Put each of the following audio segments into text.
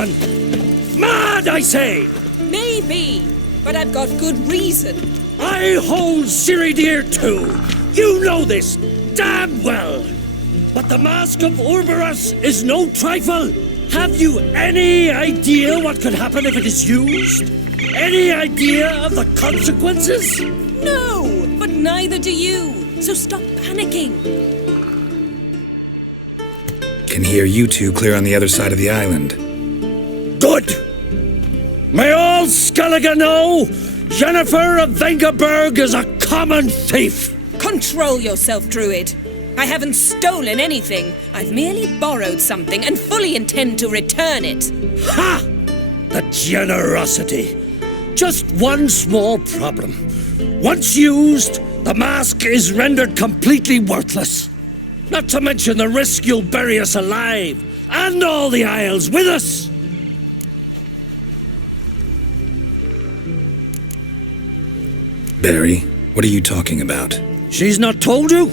woman! Mad, I say! Maybe, but I've got good reason. I hold Ciri dear too. You know this damn well. But the Mask of Urberus is no trifle. Have you any idea what could happen if it is used? Any idea of the consequences? No, but neither do you. So stop panicking. Can hear you two clear on the other side of the island. Good! May all Skellige know Yennefer of Vengerberg is a common thief! Control yourself, Druid. I haven't stolen anything. I've merely borrowed something and fully intend to return it. Ha! The generosity. Just one small problem. Once used, the mask is rendered completely worthless. Not to mention the risk you'll bury us alive, and all the Isles with us. Barry, what are you talking about? She's not told you?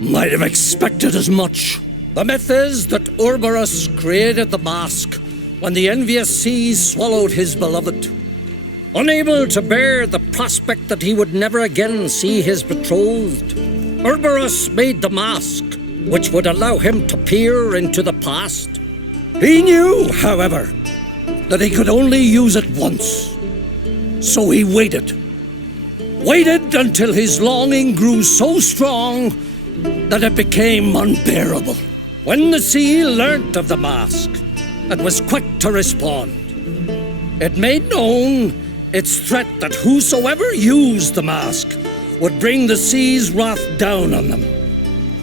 Might have expected as much. The myth is that Urberus created the mask when the envious seas swallowed his beloved. Unable to bear the prospect that he would never again see his betrothed, Urberus made the mask, which would allow him to peer into the past. He knew, however, that he could only use it once. So he waited. Waited until his longing grew so strong that it became unbearable. When the sea learnt of the mask, it was quick to respond. It made known its threat that whosoever used the mask would bring the sea's wrath down on them.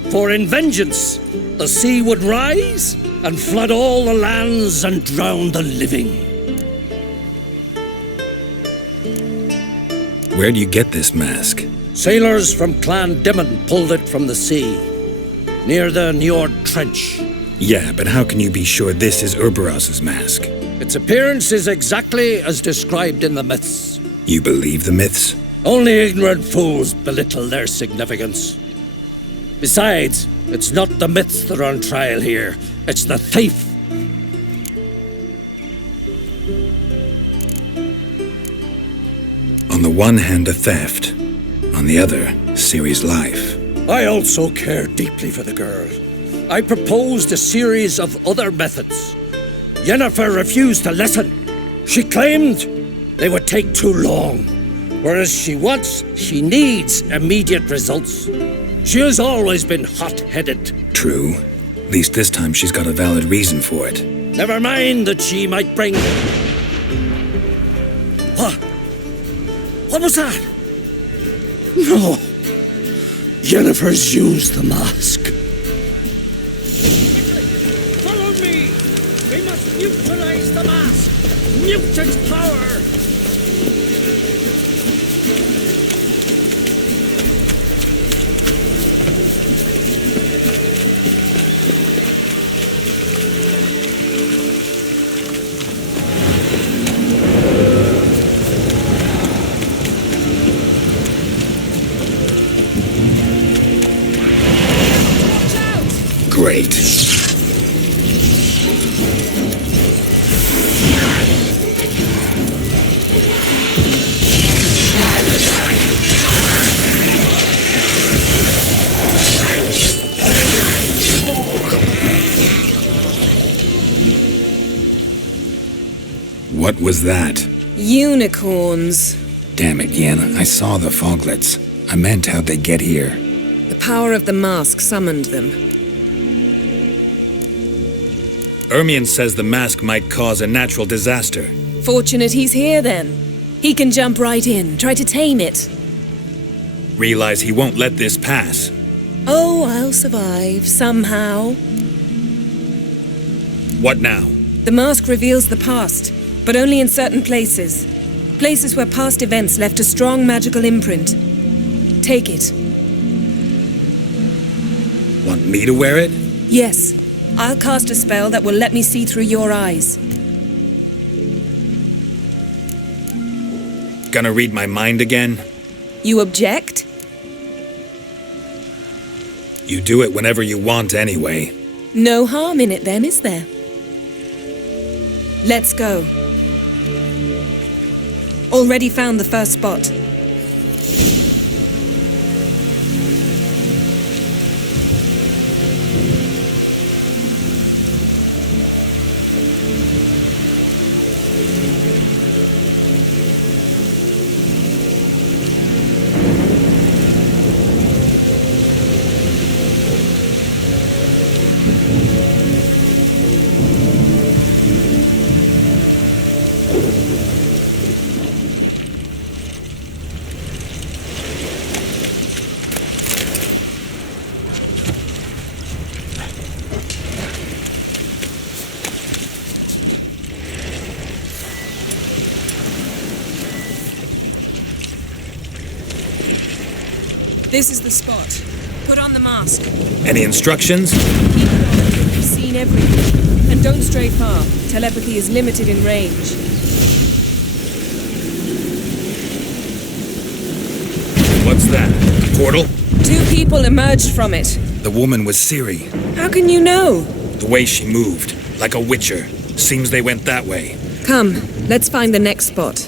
For in vengeance, the sea would rise and flood all the lands and drown the living. Where do you get this mask? Sailors from Clan Dimon pulled it from the sea, near the Njord Trench. Yeah, but how can you be sure this is Urberus's mask? Its appearance is exactly as described in the myths. You believe the myths? Only ignorant fools belittle their significance. Besides, it's not the myths that are on trial here. It's the thief. On the one hand, a theft. On the other, Ciri's life. I also care deeply for the girl. I proposed a series of other methods. Yennefer refused to listen. She claimed they would take too long, whereas she needs immediate results. She has always been hot-headed. True. At least this time she's got a valid reason for it. Never mind that she might bring... What? What was that? No. Yennefer's used the mask. Follow me! We must neutralize the mask! Mute its power! Great. What was that? Unicorns. Damn it, Yen. I saw the foglets. I meant how'd they get here? The power of the mask summoned them. Ermion says the mask might cause a natural disaster. Fortunate he's here, then. He can jump right in, try to tame it. Realize he won't let this pass. Oh, I'll survive, somehow. What now? The mask reveals the past, but only in certain places. Places where past events left a strong magical imprint. Take it. Want me to wear it? Yes. I'll cast a spell that will let me see through your eyes. Gonna read my mind again? You object? You do it whenever you want anyway. No harm in it then, is there? Let's go. Already found the first spot. This is the spot. Put on the mask. Any instructions? Keep it on until you've seen everything. And don't stray far. Telepathy is limited in range. What's that? A portal? 2 people emerged from it. The woman was Ciri. How can you know? The way she moved, like a witcher. Seems they went that way. Come, let's find the next spot.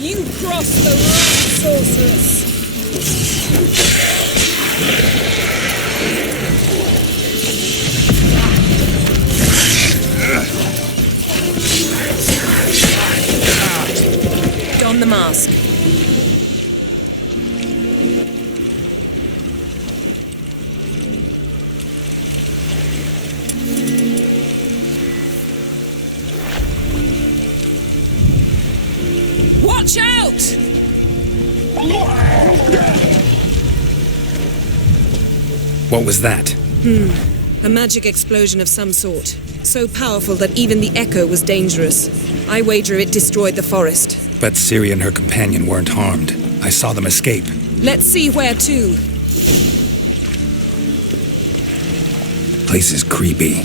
You crossed the line, sorceress! Don the mask. Watch out! What was that? A magic explosion of some sort. So powerful that even the echo was dangerous. I wager it destroyed the forest. But Ciri and her companion weren't harmed. I saw them escape. Let's see where to. Place is creepy.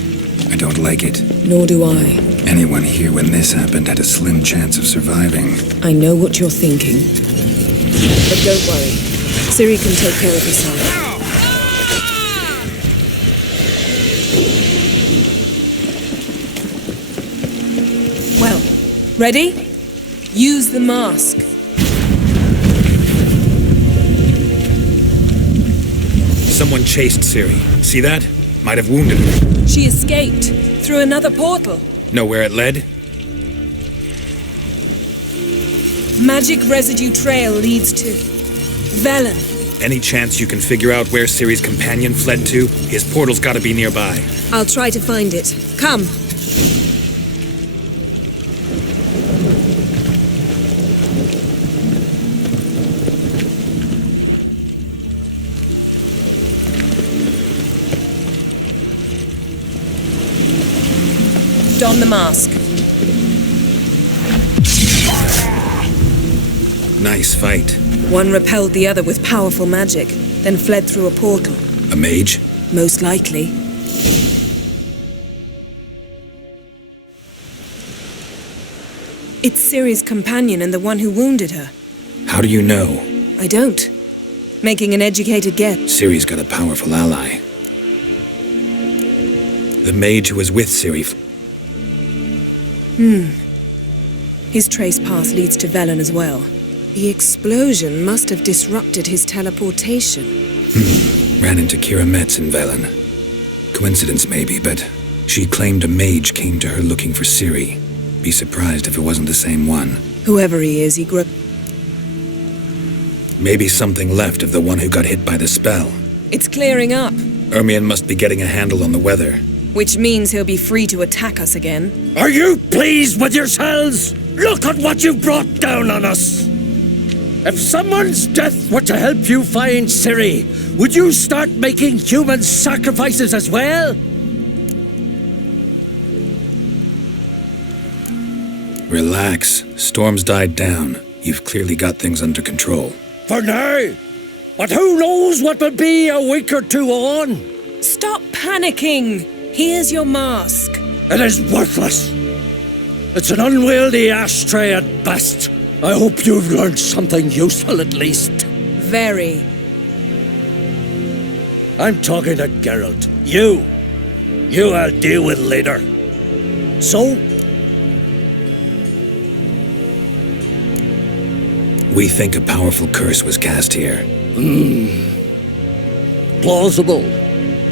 I don't like it. Nor do I. Anyone here when this happened had a slim chance of surviving. I know what you're thinking. But don't worry. Ciri can take care of herself. Well, ready? Use the mask. Someone chased Ciri. See that? Might have wounded her. She escaped through another portal. Know where it led? Magic residue trail leads to Velen. Any chance you can figure out where Ciri's companion fled to? His portal's gotta be nearby. I'll try to find it. Come. Don the mask. Nice fight. One repelled the other with powerful magic, then fled through a portal. A mage? Most likely. It's Ciri's companion and the one who wounded her. How do you know? I don't. Making an educated guess. Ciri's got a powerful ally. The mage who was with Ciri. His trace path leads to Velen as well. The explosion must have disrupted his teleportation. Ran into Kira Metz in Velen. Coincidence maybe, but she claimed a mage came to her looking for Ciri. Be surprised if it wasn't the same one. Whoever he is, he grew... Maybe something left of the one who got hit by the spell. It's clearing up, Ermion must be getting a handle on the weather. which means he'll be free to attack us again. Are you pleased with yourselves? Look at what you've brought down on us! If someone's death were to help you find Ciri, would you start making human sacrifices as well? Relax. Storm's died down. You've clearly got things under control. For now. But who knows what will be a week or two on? Stop panicking! Here's your mask. It is worthless. It's an unwieldy ashtray at best. I hope you've learned something useful at least. Very. I'm talking to Geralt. You I'll deal with later. So? We think a powerful curse was cast here. Plausible.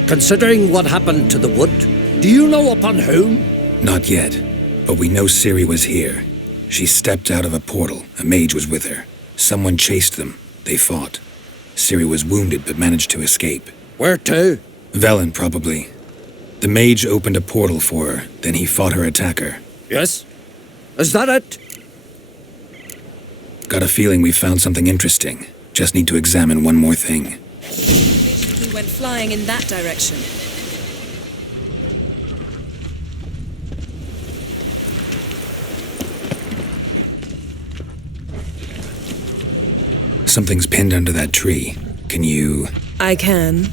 Considering what happened to the wood, do you know upon whom? Not yet, but we know Ciri was here. She stepped out of a portal. A mage was with her. Someone chased them. They fought. Ciri was wounded but managed to escape. Where to? Velen, probably. The mage opened a portal for her, then he fought her attacker. Yes? Is that it? Got a feeling we found something interesting. Just need to examine one more thing. He went flying in that direction. Something's pinned under that tree. Can you... I can.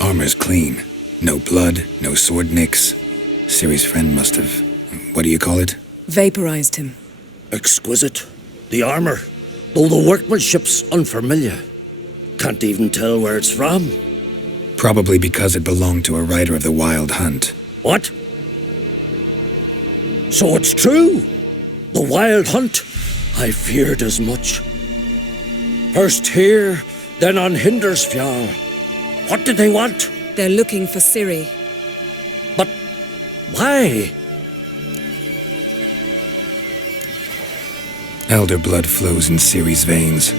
Armor's clean. No blood, no sword nicks. Ciri's friend must have... what do you call it? Vaporized him. Exquisite. The armor, though the workmanship's unfamiliar. Can't even tell where it's from. Probably because it belonged to a rider of the WildHunt. What? So it's true? The WildHunt? I feared as much. First here, then on Hindersfjall. What did they want? They're looking for Ciri. But why? Elder blood flows in Ciri's veins.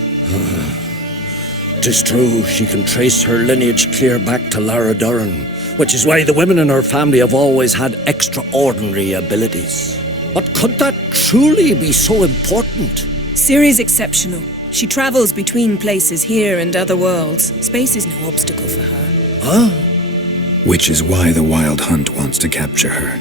'Tis true, she can trace her lineage clear back to Laradoran, which is why the women in her family have always had extraordinary abilities. But could that truly be so important? Ciri's exceptional. She travels between places here and other worlds. Space is no obstacle for her. Huh? Which is why the WildHunt wants to capture her.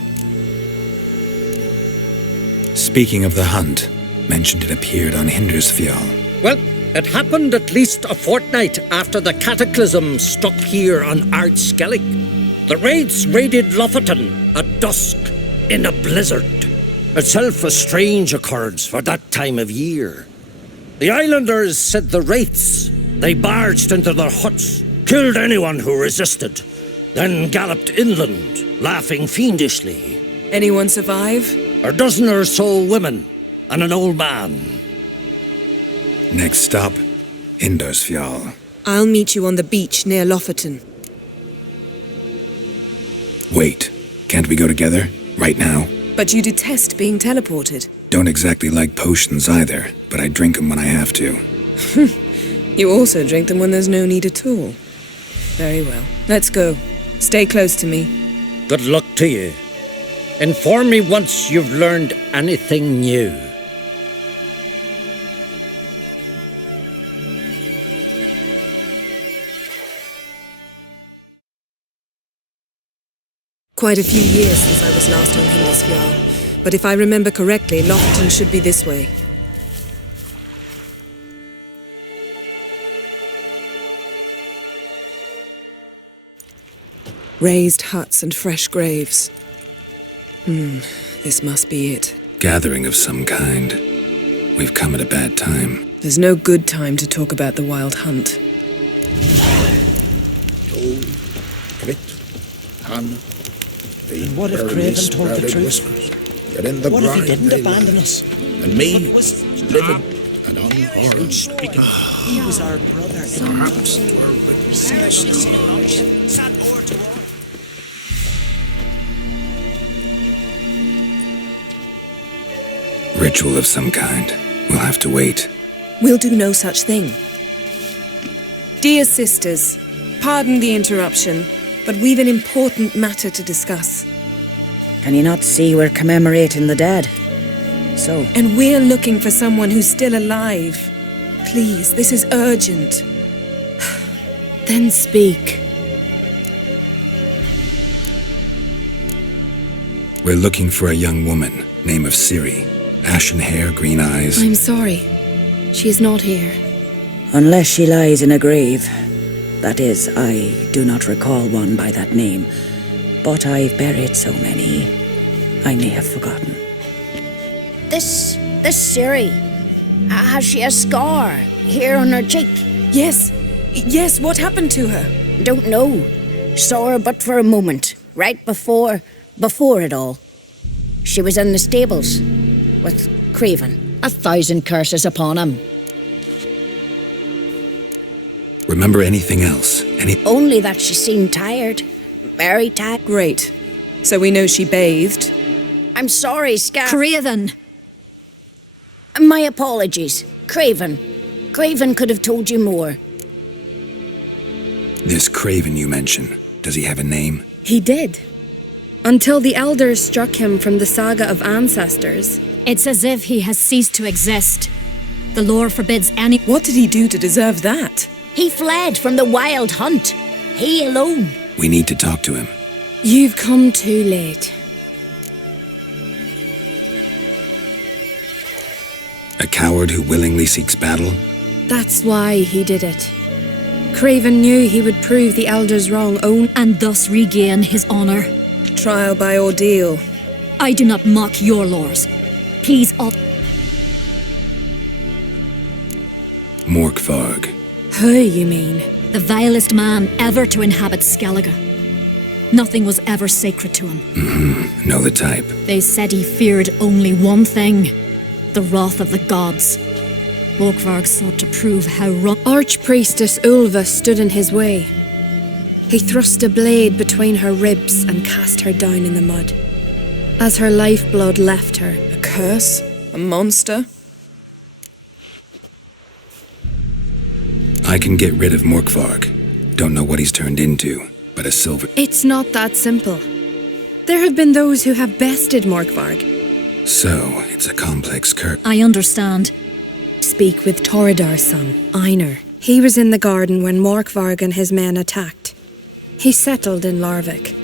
Speaking of the hunt, mentioned it appeared on Hindersfjall. Well, it happened at least a fortnight after the cataclysm struck here on Skellige. The raids raided Lofoten at dusk in a blizzard. Itself a strange occurrence for that time of year. The islanders said the wraiths. They barged into their huts, killed anyone who resisted, then galloped inland, laughing fiendishly. Anyone survive? A dozen or so women and an old man. Next stop, Hindersfjall. I'll meet you on the beach near Lofoten. Wait, can't we go together? Right now? But you detest being teleported. Don't exactly like potions either, but I drink them when I have to. You also drink them when there's no need at all. Very well. Let's go. Stay close to me. Good luck to you. Inform me once you've learned anything new. Quite a few years since I was last on Hindersfjall, but if I remember correctly, Lofoten should be this way. Raised huts and fresh graves. This must be it. Gathering of some kind. We've come at a bad time. There's no good time to talk about the WildHunt. And what if Craven told the truth? Get in the What if he brine didn't they abandon lie. us? And me, Was living and unharmed. speaking? He was our brother. Perhaps we're witnesses. Ritual of some kind. We'll have to wait. We'll do no such thing. Dear sisters, pardon the interruption, but we've an important matter to discuss. Can you not see we're commemorating the dead? So, And we're looking for someone who's still alive. Please, this is urgent. then speak. We're looking for a young woman, name of Ciri. Ashen hair, green eyes. I'm sorry. She is not here. Unless she lies in a grave. That is, I do not recall one by that name. But I've buried so many, I may have forgotten. This Ciri, has she a scar here on her cheek? Yes. Yes, what happened to her? Don't know. Saw her but for a moment, right before it all. She was in the stables with Craven. 1,000 curses upon him. Remember anything else? Only that she seemed tired. Very tired. Great. So we know she bathed. I'm sorry, Craven! My apologies. Craven. Craven could have told you more. This Craven you mention, does he have a name? He did. Until the elders struck him from the saga of ancestors. It's as if he has ceased to exist. The lore forbids any... What did he do to deserve that? He fled from the WildHunt. He alone. We need to talk to him. You've come too late. A coward who willingly seeks battle? That's why he did it. Craven knew he would prove the elders wrong and thus regain his honor. Trial by ordeal. I do not mock your laws. Please all... Morkvarg. Who, you mean? The vilest man ever to inhabit Skellige. Nothing was ever sacred to him. Know the type. They said he feared only one thing. The wrath of the gods. Morkvarg sought to prove how wrong... Archpriestess Ulva stood in his way. He thrust a blade between her ribs and cast her down in the mud. As her lifeblood left her... A curse? A monster? I can get rid of Morkvarg. Don't know what he's turned into, but a silver... It's not that simple. There have been those who have bested Morkvarg. So, it's a complex curse. I understand. Speak with Torridar's son, Einar. He was in the garden when Morkvarg and his men attacked. He settled in Larvik.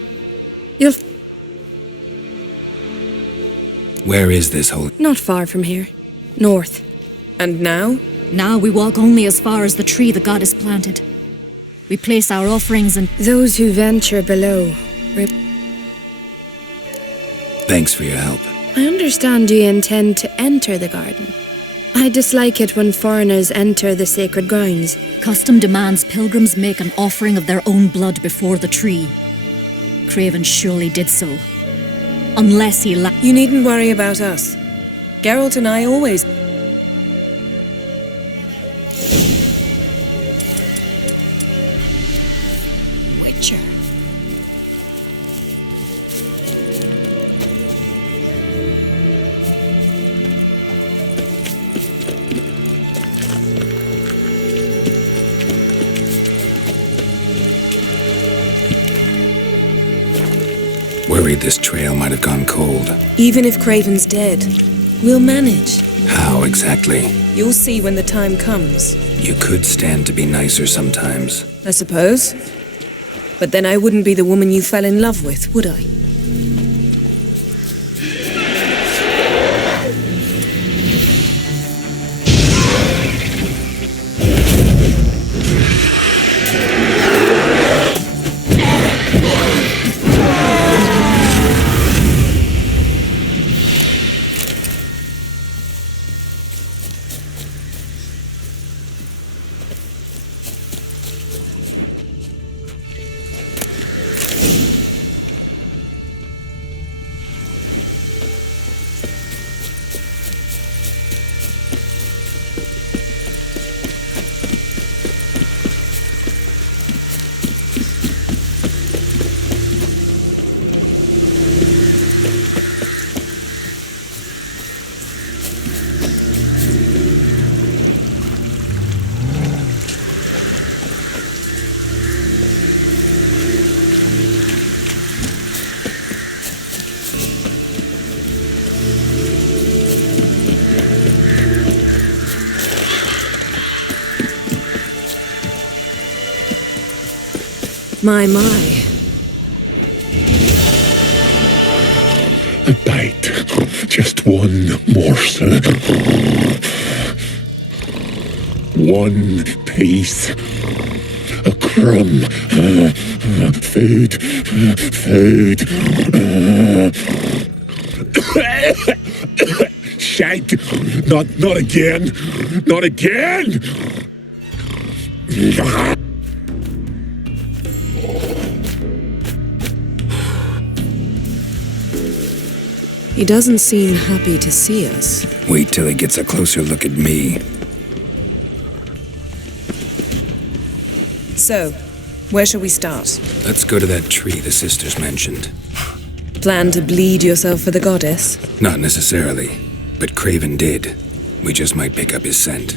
Where is this holy... Not far from here. North. And now? Now we walk only as far as the tree the goddess planted. We place our offerings and... Those who venture below... Thanks for your help. I understand you intend to enter the garden. I dislike it when foreigners enter the sacred grounds. Custom demands pilgrims make an offering of their own blood before the tree. Craven surely did so. Unless he You needn't worry about us. Geralt and I always... Witcher. Worried this trail might have gone cold. Even if Craven's dead, we'll manage. How exactly? You'll see when the time comes. You could stand to be nicer sometimes. I suppose. But then I wouldn't be the woman you fell in love with, would I? My. Just one morsel. One piece. A crumb. Food. Shank. Not again. Not again! He doesn't seem happy to see us. Wait till he gets a closer look at me. So, where shall we start? Let's go to that tree the sisters mentioned. Plan to bleed yourself for the goddess? Not necessarily, but Craven did. We just might pick up his scent.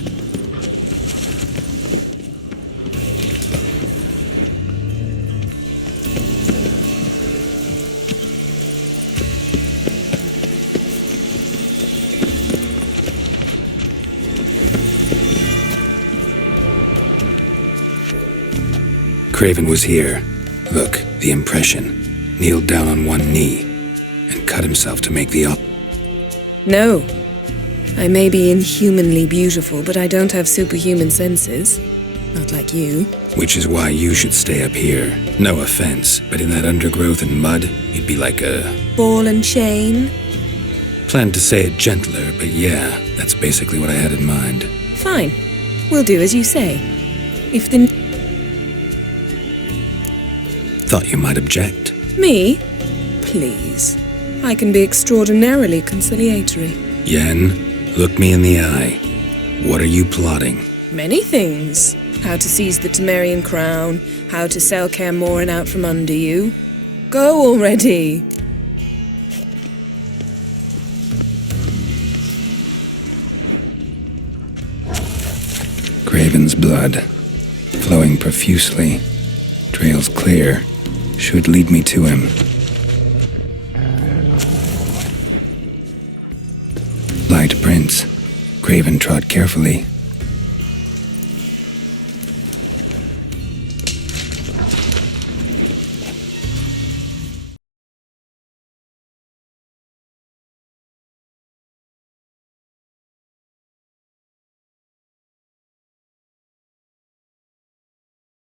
Craven was here. Look, the impression. Kneeled down on one knee and cut himself to make the op. No. I may be inhumanly beautiful, but I don't have superhuman senses. Not like you. Which is why you should stay up here. No offense, but in that undergrowth and mud, you'd be like a... Ball and chain? Planned to say it gentler, but yeah, that's basically what I had in mind. Fine. We'll do as you say. If the... Thought you might object. Me? Please. I can be extraordinarily conciliatory. Yen, look me in the eye. What are you plotting? Many things. How to seize the Temerian crown, how to sell Kaer Morhen out from under you. Go already! Craven's blood, flowing profusely. Trails clear. Should lead me to him. Light prints. Craven trod carefully,